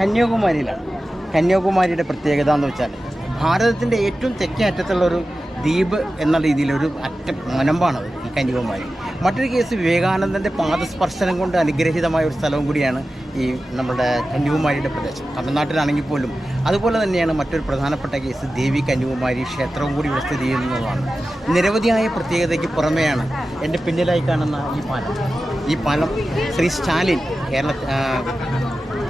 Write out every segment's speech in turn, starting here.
കന്യാകുമാരിയിലാണ്. കന്യാകുമാരിയുടെ പ്രത്യേകത എന്ന് വെച്ചാൽ ഭാരതത്തിൻ്റെ ഏറ്റവും തെക്കേ അറ്റത്തുള്ളൊരു ദ്വീപ് എന്ന രീതിയിലൊരു അറ്റം മുനമ്പാണത് ഈ കന്യാകുമാരി. മറ്റൊരു കേസ് വിവേകാനന്ദൻ്റെ പാദസ്പർശനം കൊണ്ട് അനുഗ്രഹീതമായ ഒരു സ്ഥലവും കൂടിയാണ് ഈ നമ്മുടെ കന്യാകുമാരിയുടെ പ്രദേശം. തമിഴ്നാട്ടിലാണെങ്കിൽ പോലും അതുപോലെ തന്നെയാണ് മറ്റൊരു പ്രധാനപ്പെട്ട കേസ് ദേവി കന്യാകുമാരി ക്ഷേത്രവും കൂടി ഇവിടെ സ്ഥിതി ചെയ്യുന്നതാണ്. നിരവധിയായ പ്രത്യേകതയ്ക്ക് പുറമെയാണ് എൻ്റെ പിന്നിലായി കാണുന്ന ഈ പാലം ശ്രീ സ്റ്റാലിൻ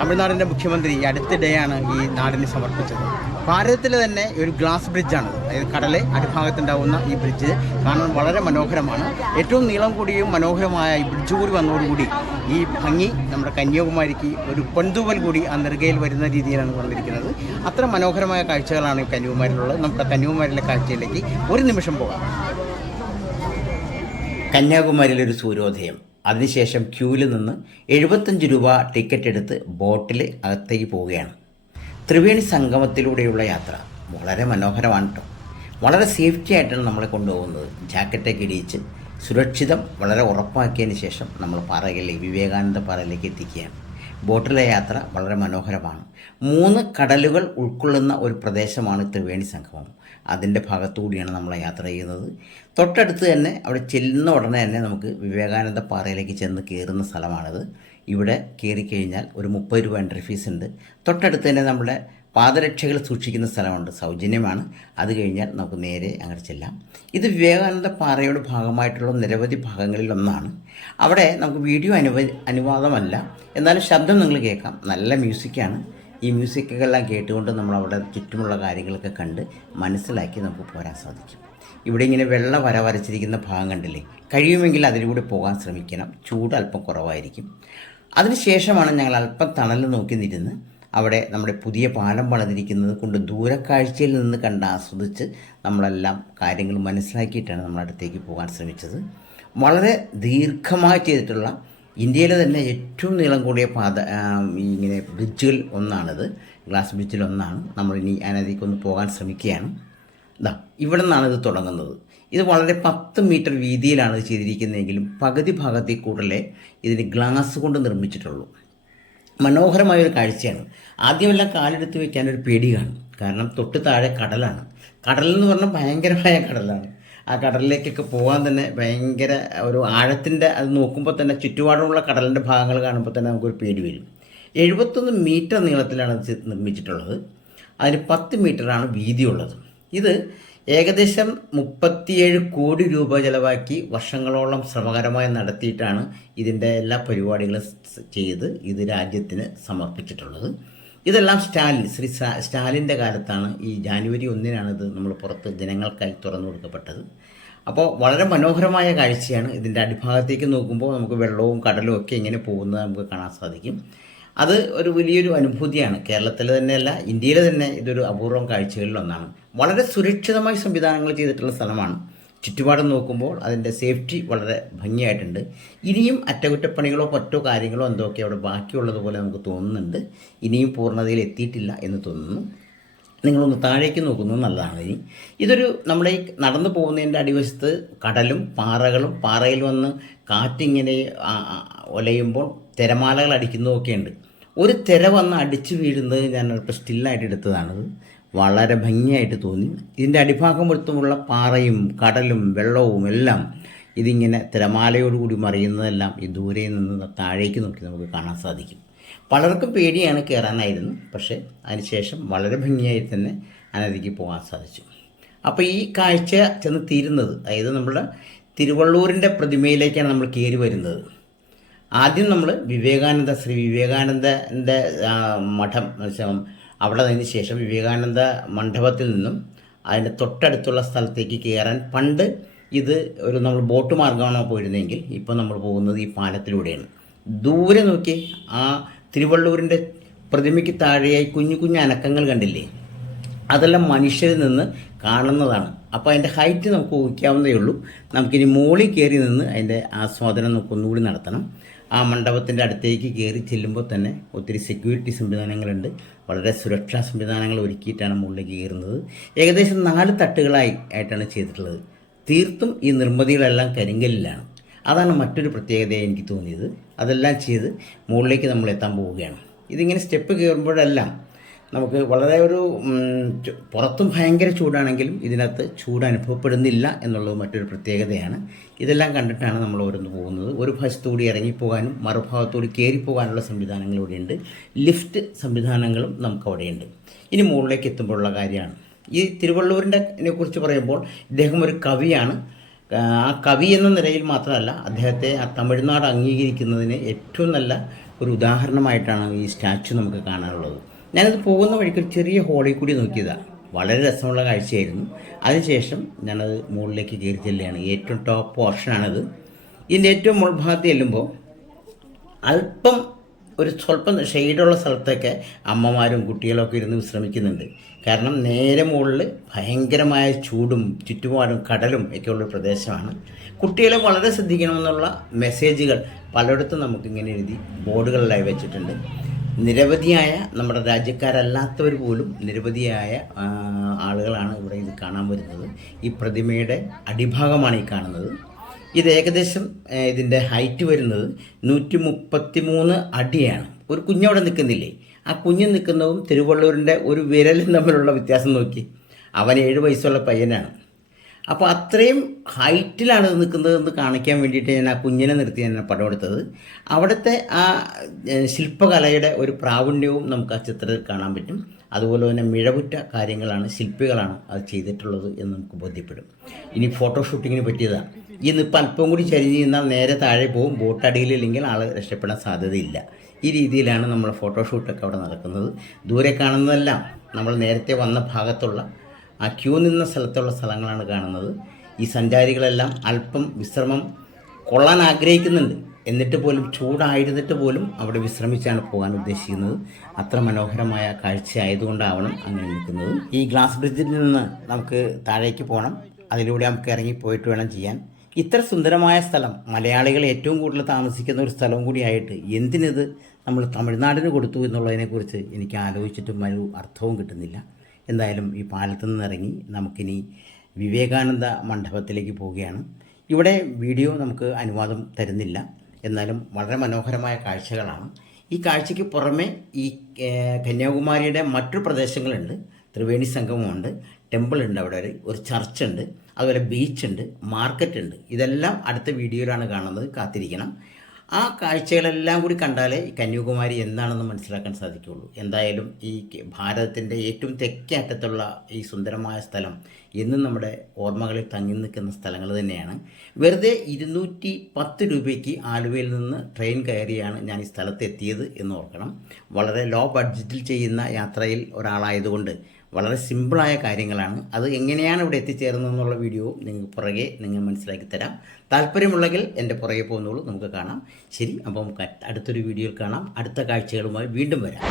തമിഴ്നാടിൻ്റെ മുഖ്യമന്ത്രി അടുത്തിടെയാണ് ഈ നാടിന് സമർപ്പിച്ചത്. ഭാരതത്തിലെ തന്നെ ഒരു ഗ്ലാസ് ബ്രിഡ്ജാണ്. അതായത് കടലെ അടിഭാഗത്തുണ്ടാകുന്ന ഈ ബ്രിഡ്ജ് കാണാൻ വളരെ മനോഹരമാണ്. ഏറ്റവും നീളം കൂടിയും മനോഹരമായ ഈ ബ്രിഡ്ജ് കൂടി വന്നതോടുകൂടി ഈ ഭംഗി നമ്മുടെ കന്യാകുമാരിക്ക് ഒരു പൊൻതൂവൽ കൂടി ആ നെറുകയിൽ വരുന്ന രീതിയിലാണ് വന്നിരിക്കുന്നത്. അത്ര മനോഹരമായ കാഴ്ചകളാണ് ഈ കന്യാകുമാരിയിലുള്ളത്. നമുക്ക് കന്യാകുമാരിയിലെ കാഴ്ചയിലേക്ക് ഒരു നിമിഷം പോകാം. കന്യാകുമാരിയിലൊരു സൂര്യോദയം. അതിനുശേഷം ക്യൂവിൽ നിന്ന് 75 രൂപ ടിക്കറ്റ് എടുത്ത് ബോട്ടിൽ അകത്തേക്ക് പോവുകയാണ്. ത്രിവേണി സംഗമത്തിലൂടെയുള്ള യാത്ര വളരെ മനോഹരമാണ് കേട്ടോ. വളരെ സേഫ്റ്റി ആയിട്ടാണ് നമ്മളെ കൊണ്ടുപോകുന്നത്. ജാക്കറ്റൊക്കെ ഇടിയിച്ച് സുരക്ഷിതം വളരെ ഉറപ്പാക്കിയതിന് ശേഷം നമ്മൾ വിവേകാനന്ദ പാറയിലേക്ക് എത്തിക്കുകയാണ്. ബോട്ടിലെ യാത്ര വളരെ മനോഹരമാണ്. 3 കടലുകൾ ഉൾക്കൊള്ളുന്ന ഒരു പ്രദേശമാണ് ത്രിവേണി സംഗമം. അതിൻ്റെ ഭാഗത്തുകൂടിയാണ് നമ്മൾ യാത്ര ചെയ്യുന്നത്. തൊട്ടടുത്ത് തന്നെ അവിടെ ചെല്ലുന്ന ഉടനെ തന്നെ നമുക്ക് വിവേകാനന്ദ പാറയിലേക്ക് ചെന്ന് കയറുന്ന സ്ഥലമാണിത്. ഇവിടെ കയറിക്കഴിഞ്ഞാൽ ഒരു 30 രൂപ എൻട്രി ഫീസ് ഉണ്ട്. തൊട്ടടുത്ത് തന്നെ നമ്മുടെ പാദരക്ഷകൾ സൂക്ഷിക്കുന്ന സ്ഥലമുണ്ട്, സൗജന്യമാണ്. അത് കഴിഞ്ഞാൽ നമുക്ക് നേരെ അങ്ങോട്ട് ചെല്ലാം. ഇത് വിവേകാനന്ദ പാറയുടെ ഭാഗമായിട്ടുള്ള നിരവധി ഭാഗങ്ങളിൽ ഒന്നാണ്. അവിടെ നമുക്ക് വീഡിയോ അനുവാദമല്ല, എന്നാലും ശബ്ദം നിങ്ങൾ കേൾക്കാം. നല്ല മ്യൂസിക്കാണ്. ഈ മ്യൂസിക്കുകളെല്ലാം കേട്ടുകൊണ്ട് നമ്മളവിടെ ചുറ്റുമുള്ള കാര്യങ്ങളൊക്കെ കണ്ട് മനസ്സിലാക്കി നമുക്ക് പോരാൻ സാധിക്കും. ഇവിടെ ഇങ്ങനെ വെള്ള വര വരച്ചിരിക്കുന്ന ഭാഗം കണ്ടില്ലേ, കഴിയുമെങ്കിൽ അതിലൂടെ പോകാൻ ശ്രമിക്കണം. ചൂട് അല്പം കുറവായിരിക്കും. അതിനുശേഷമാണ് ഞങ്ങൾ അല്പം തണൽ നോക്കി നിരുന്ന് അവിടെ നമ്മുടെ പുതിയ പാലം പണിതിരിക്കുന്നത് കൊണ്ട് ദൂരക്കാഴ്ചയിൽ നിന്ന് കണ്ട് ആസ്വദിച്ച് നമ്മളെല്ലാം കാര്യങ്ങൾ മനസ്സിലാക്കിയിട്ടാണ് നമ്മളടുത്തേക്ക് പോകാൻ ശ്രമിച്ചത്. വളരെ ദീർഘമായി ചെയ്തിട്ടുള്ള ഇന്ത്യയിലെ തന്നെ ഏറ്റവും നീളം കൂടിയ ഇങ്ങനെ ബ്രിഡ്ജുകൾ ഒന്നാണിത്. ഗ്ലാസ് ബ്രിഡ്ജിലൊന്നാണ്. നമ്മളിനി അതിനകത്തേക്കൊന്ന് പോകാൻ ശ്രമിക്കുകയാണ്. ഇവിടെ നിന്നാണ് ഇത് തുടങ്ങുന്നത്. ഇത് വളരെ 10 മീറ്റർ വീതിയിലാണ് ഇത് ചെയ്തിരിക്കുന്നതെങ്കിലും പകുതി ഭാഗത്തിൽ കൂടുതലേ ഇതിന് ഗ്ലാസ് കൊണ്ട് നിർമ്മിച്ചിട്ടുള്ളൂ. മനോഹരമായൊരു കാഴ്ചയാണ്. ആദ്യമെല്ലാം കാലെടുത്ത് വയ്ക്കാനൊരു പേടി കാണും. കാരണം തൊട്ട് താഴെ കടലാണ്. കടലെന്ന് പറഞ്ഞാൽ ഭയങ്കരമായ കടലാണ്. ആ കടലിലേക്കൊക്കെ പോകാൻ തന്നെ ഭയങ്കര ഒരു ആഴത്തിൻ്റെ അത് നോക്കുമ്പോൾ തന്നെ ചുറ്റുപാടുമുള്ള കടലിൻ്റെ ഭാഗങ്ങൾ കാണുമ്പോൾ തന്നെ നമുക്കൊരു പേടി വരും. 71 മീറ്റർ നീളത്തിലാണ് ഇത് നിർമ്മിച്ചിട്ടുള്ളത്. അതിന് 10 മീറ്ററാണ് വീതിയുള്ളത്. ഇത് ഏകദേശം 37 കോടി രൂപ ചിലവാക്കി വർഷങ്ങളോളം ശ്രമകരമായി നടത്തിയിട്ടാണ് ഇതിൻ്റെ എല്ലാ പരിപാടികളും ചെയ്ത് ഇത് രാജ്യത്തിന് സമർപ്പിച്ചിട്ടുള്ളത്. ഇതെല്ലാം ശ്രീ സ്റ്റാലിൻ്റെ കാലത്താണ്. ഈ ജാനുവരി 1-നാണ് ഇത് നമ്മൾ പുറത്ത് ജനങ്ങൾക്കായി തുറന്നു കൊടുക്കപ്പെട്ടത്. അപ്പോൾ വളരെ മനോഹരമായ കാഴ്ചയാണ്. ഇതിൻ്റെ അടിഭാഗത്തേക്ക് നോക്കുമ്പോൾ നമുക്ക് വെള്ളവും കടലും ഒക്കെ ഇങ്ങനെ പോകുന്നത് നമുക്ക് കാണാൻ സാധിക്കും. അത് ഒരു വലിയൊരു അനുഭൂതിയാണ്. കേരളത്തിൽ തന്നെയല്ല, ഇന്ത്യയിൽ തന്നെ ഇതൊരു അപൂർവം കാഴ്ചകളിലൊന്നാണ്. വളരെ സുരക്ഷിതമായി സംവിധാനങ്ങൾ ചെയ്തിട്ടുള്ള സ്ഥലമാണ്. ചുറ്റുപാടും നോക്കുമ്പോൾ അതിൻ്റെ സേഫ്റ്റി വളരെ ഭംഗിയായിട്ടുണ്ട്. ഇനിയും അറ്റകുറ്റപ്പണികളോ മറ്റോ കാര്യങ്ങളോ എന്തൊക്കെ അവിടെ ബാക്കിയുള്ളതുപോലെ നമുക്ക് തോന്നുന്നുണ്ട്. ഇനിയും പൂർണ്ണതയിൽ എത്തിയിട്ടില്ല എന്ന് തോന്നുന്നു. നിങ്ങളൊന്ന് താഴേക്ക് നോക്കുന്നത് നല്ലതാണ്. ഇതൊരു നമ്മുടെ ഈ നടന്നു പോകുന്നതിൻ്റെ അടിവശത്ത് കടലും പാറകളും, പാറയിൽ വന്ന് കാറ്റിങ്ങനെ ഒലയുമ്പോൾ തിരമാലകൾ അടിക്കുന്നതൊക്കെയുണ്ട്. ഒരു തിര വന്ന് അടിച്ചു വീഴുന്നത് ഞാൻ അല്പം സ്റ്റില്ലായിട്ട് എടുത്തതാണത്. വളരെ ഭംഗിയായിട്ട് തോന്നി. ഇതിൻ്റെ അടിഭാഗം മൊത്തമുള്ള പാറയും കടലും വെള്ളവും എല്ലാം ഇതിങ്ങനെ തിരമാലയോടുകൂടി മറിയുന്നതെല്ലാം ഈ ദൂരെ നിന്ന് താഴേക്ക് നോക്കി നമുക്ക് കാണാൻ സാധിക്കും. പലർക്കും പേടിയാണ് കയറാനായിരുന്നു. പക്ഷേ അതിനുശേഷം വളരെ ഭംഗിയായി തന്നെ അതിനകത്തേക്ക് പോകാൻ സാധിച്ചു. അപ്പോൾ ഈ കാഴ്ച ചെന്ന് തീരുന്നത്, അതായത് നമ്മുടെ തിരുവള്ളൂരിൻ്റെ പ്രതിമയിലേക്കാണ് നമ്മൾ കയറി വരുന്നത്. ആദ്യം നമ്മൾ ശ്രീ വിവേകാനന്ദൻ്റെ മഠം അവിടെ നിന്നതിന് ശേഷം വിവേകാനന്ദ മണ്ഡപത്തിൽ നിന്നും അതിൻ്റെ തൊട്ടടുത്തുള്ള സ്ഥലത്തേക്ക് കയറാൻ പണ്ട് ഇത് നമ്മൾ ബോട്ട് മാർഗമാണോ പോയിരുന്നെങ്കിൽ ഇപ്പോൾ നമ്മൾ പോകുന്നത് ഈ പാലത്തിലൂടെയാണ്. ദൂരെ നോക്കി ആ തിരുവള്ളൂരിൻ്റെ പ്രതിമയ്ക്ക് താഴെയായി കുഞ്ഞു കുഞ്ഞു അനക്കങ്ങൾ കണ്ടില്ലേ, അതെല്ലാം മനുഷ്യരിൽ നിന്ന് കാണുന്നതാണ്. അപ്പോൾ അതിൻ്റെ ഹൈറ്റ് നമുക്ക് ഊഹിക്കാവുന്നതേ ഉള്ളൂ. നമുക്കിനി മുകളിൽ കയറി നിന്ന് അതിൻ്റെ ആസ്വാദനം നമുക്കൊന്നുകൂടി നടത്തണം. ആ മണ്ഡപത്തിൻ്റെ അടുത്തേക്ക് കയറി ചെല്ലുമ്പോൾ തന്നെ ഒത്തിരി സെക്യൂരിറ്റി സംവിധാനങ്ങളുണ്ട്. വളരെ സുരക്ഷാ സംവിധാനങ്ങൾ ഒരുക്കിയിട്ടാണ് മുകളിലേക്ക് കയറുന്നത്. ഏകദേശം 4 തട്ടുകളായിട്ടാണ് ചെയ്തിട്ടുള്ളത്. തീർത്തും ഈ നിർമ്മിതികളെല്ലാം കരിങ്കല്ലിലാണ്. അതാണ് മറ്റൊരു പ്രത്യേകത എനിക്ക് തോന്നിയത്. അതെല്ലാം ചെയ്ത് മുകളിലേക്ക് നമ്മൾ എത്താൻ പോവുകയാണ്. ഇതിങ്ങനെ സ്റ്റെപ്പ് കയറുമ്പോഴെല്ലാം നമുക്ക് വളരെ ഒരു പുറത്തും ഭയങ്കര ചൂടാണെങ്കിലും ഇതിനകത്ത് ചൂട് അനുഭവപ്പെടുന്നില്ല എന്നുള്ളത് മറ്റൊരു പ്രത്യേകതയാണ്. ഇതെല്ലാം കണ്ടിട്ടാണ് നമ്മൾ ഓരോന്ന് പോകുന്നത്. ഒരു ഭാഗത്തുകൂടി ഇറങ്ങിപ്പോകാനും മറുഭാഗത്തുകൂടി കയറിപ്പോകാനുള്ള സംവിധാനങ്ങൾ ഇവിടെയുണ്ട്. ലിഫ്റ്റ് സംവിധാനങ്ങളും നമുക്കവിടെയുണ്ട്. ഇനി മുകളിലേക്ക് എത്തുമ്പോഴുള്ള കാര്യമാണ് ഈ തിരുവള്ളൂരിനെ കുറിച്ച് പറയുമ്പോൾ ഇദ്ദേഹം ഒരു കവിയാണ്. ആ കവി എന്ന നിലയിൽ മാത്രമല്ല, അദ്ദേഹത്തെ ആ തമിഴ്നാട് അംഗീകരിക്കുന്നതിന് ഏറ്റവും നല്ല ഒരു ഉദാഹരണമായിട്ടാണ് ഈ സ്റ്റാച്ചു നമുക്ക് കാണാനുള്ളത്. ഞാനത് പോകുന്ന വഴിക്ക് ഒരു ചെറിയ ഹോളിൽ കൂടി നോക്കിയതാണ്. വളരെ രസമുള്ള കാഴ്ചയായിരുന്നു. അതിനുശേഷം ഞാനത് മുകളിലേക്ക് കയറി ചെല്ലുകയാണ്. ഏറ്റവും ടോപ്പ് പോർഷനാണിത്. ഇതിൻ്റെ ഏറ്റവും മുൾഭാഗത്ത് ചെല്ലുമ്പോൾ അല്പം ഒരു സ്വല്പം ഷെയ്ഡുള്ള സ്ഥലത്തൊക്കെ അമ്മമാരും കുട്ടികളൊക്കെ ഇരുന്ന് വിശ്രമിക്കുന്നുണ്ട്. കാരണം നേരെ മുകളിൽ ഭയങ്കരമായ ചൂടും ചുറ്റുപാടും കടലും ഒക്കെയുള്ളൊരു പ്രദേശമാണ്. കുട്ടികളെ വളരെ ശ്രദ്ധിക്കണമെന്നുള്ള മെസ്സേജുകൾ പലയിടത്തും നമുക്കിങ്ങനെ എഴുതി ബോർഡുകളിലായി വെച്ചിട്ടുണ്ട്. നിരവധിയായ നമ്മുടെ രാജ്യക്കാരല്ലാത്തവർ പോലും നിരവധിയായ ആളുകളാണ് ഇവിടെ ഇത് കാണാൻ വരുന്നത്. ഈ പ്രതിമയുടെ അടിഭാഗമാണ് ഈ കാണുന്നത്. ഇത് ഏകദേശം ഇതിൻ്റെ ഹൈറ്റ് വരുന്നത് 133 അടിയാണ്. ഒരു കുഞ്ഞവിടെ നിൽക്കുന്നില്ലേ, ആ കുഞ്ഞ് നിൽക്കുന്നതും തിരുവള്ളൂരിൻ്റെ ഒരു വിരലും തമ്മിലുള്ള വ്യത്യാസം നോക്കി. അവൻ 7 വയസ്സുള്ള പയ്യനാണ്. അപ്പോൾ അത്രയും ഹൈറ്റിലാണ് നിൽക്കുന്നതെന്ന് കാണിക്കാൻ വേണ്ടിയിട്ട് ഞാൻ ആ കുഞ്ഞിനെ നിർത്തി ഞാൻ പടം എടുത്തത്. അവിടുത്തെ ആ ശില്പകലയുടെ ഒരു പ്രാവീണ്യവും നമുക്ക് ആ ചിത്രത്തിൽ കാണാൻ പറ്റും. അതുപോലെ തന്നെ മിഴവുറ്റ കാര്യങ്ങളാണ്, ശില്പികളാണ് അത് ചെയ്തിട്ടുള്ളത് എന്ന് നമുക്ക് ബോധ്യപ്പെടും. ഇനി ഫോട്ടോഷൂട്ടിങ്ങിന് പറ്റിയതാണ്. ഈ നിപ്പ് അല്പം കൂടി ചരിഞ്ഞ് നിന്നാൽ നേരെ താഴെ പോകും. ബോട്ട് അടിയിലില്ലെങ്കിൽ ആൾ രക്ഷപ്പെടാൻ സാധ്യതയില്ല. ഈ രീതിയിലാണ് നമ്മൾ ഫോട്ടോഷൂട്ടൊക്കെ അവിടെ നടക്കുന്നത്. ദൂരെ കാണുന്നതെല്ലാം നമ്മൾ നേരത്തെ വന്ന ഭാഗത്തുള്ള ആ ക്യൂ നിന്ന സ്ഥലങ്ങളാണ് കാണുന്നത്. ഈ സഞ്ചാരികളെല്ലാം അല്പം വിശ്രമം കൊള്ളാൻ ആഗ്രഹിക്കുന്നുണ്ട്. എന്നിട്ട് പോലും ചൂടായിരുന്നിട്ട് പോലും അവിടെ വിശ്രമിച്ചാണ് പോകാൻ ഉദ്ദേശിക്കുന്നത്. അത്ര മനോഹരമായ കാഴ്ച ആയതുകൊണ്ടാവണം അങ്ങനെ നിൽക്കുന്നത്. ഈ ഗ്ലാസ് ബ്രിഡ്ജിൽ നിന്ന് നമുക്ക് താഴേക്ക് പോകണം. അതിലൂടെ നമുക്ക് ഇറങ്ങി പോയിട്ട് വേണം ചെയ്യാൻ. ഇത്ര സുന്ദരമായ സ്ഥലം, മലയാളികൾ ഏറ്റവും കൂടുതൽ താമസിക്കുന്ന ഒരു സ്ഥലവും കൂടിയായിട്ട് എന്തിനിത് നമ്മൾ തമിഴ്നാടിന് കൊടുത്തു എന്നുള്ളതിനെക്കുറിച്ച് എനിക്ക് ആലോചിച്ചിട്ടും ഒരു അർത്ഥവും കിട്ടുന്നില്ല. എന്തായാലും ഈ പാലത്തു നിന്ന് ഇറങ്ങി നമുക്കിനി വിവേകാനന്ദ മണ്ഡപത്തിലേക്ക് പോവുകയാണ്. ഇവിടെ വീഡിയോ നമുക്ക് അനുവാദം തരുന്നില്ല. എന്നാലും വളരെ മനോഹരമായ കാഴ്ചകളാണ്. ഈ കാഴ്ചയ്ക്ക് പുറമെ ഈ കന്യാകുമാരിയുടെ മറ്റു പ്രദേശങ്ങളുണ്ട്. ത്രിവേണി സംഗമമുണ്ട്, ടെമ്പിളുണ്ട്, അവിടെ ഒരു ചർച്ചുണ്ട്, അതുപോലെ ബീച്ചുണ്ട്, മാർക്കറ്റുണ്ട്. ഇതെല്ലാം അടുത്ത വീഡിയോയിലാണ് കാണുന്നത്. കാത്തിരിക്കണം. ആ കാഴ്ചകളെല്ലാം കൂടി കണ്ടാലേ ഈ കന്യാകുമാരി എന്താണെന്ന് മനസ്സിലാക്കാൻ സാധിക്കുകയുള്ളൂ. എന്തായാലും ഈ ഭാരതത്തിൻ്റെ ഏറ്റവും തെക്കേ അറ്റത്തുള്ള ഈ സുന്ദരമായ സ്ഥലം എന്നും നമ്മുടെ ഓർമ്മകളിൽ തങ്ങി നിൽക്കുന്ന സ്ഥലങ്ങൾ തന്നെയാണ്. വെറുതെ 210 രൂപയ്ക്ക് ആലുവയിൽ നിന്ന് ട്രെയിൻ കയറിയാണ് ഞാൻ ഈ സ്ഥലത്ത് എത്തിയത് എന്ന് ഓർക്കണം. വളരെ ലോ ബഡ്ജറ്റിൽ ചെയ്യുന്ന യാത്രയിൽ ഒരാളായതുകൊണ്ട് വളരെ സിമ്പിളായ കാര്യങ്ങളാണ്. അത് എങ്ങനെയാണ് ഇവിടെ എത്തിച്ചേർന്നതെന്നുള്ള വീഡിയോ നിങ്ങൾ മനസ്സിലാക്കി തരാം. താല്പര്യമുണ്ടെങ്കിൽ എൻ്റെ പുറകെ പോകുന്നുള്ളൂ. നമുക്ക് കാണാം. ശരി, അപ്പോൾ നമുക്ക് അടുത്തൊരു വീഡിയോയിൽ കാണാം. അടുത്ത കാഴ്ചകളുമായി വീണ്ടും വരാം.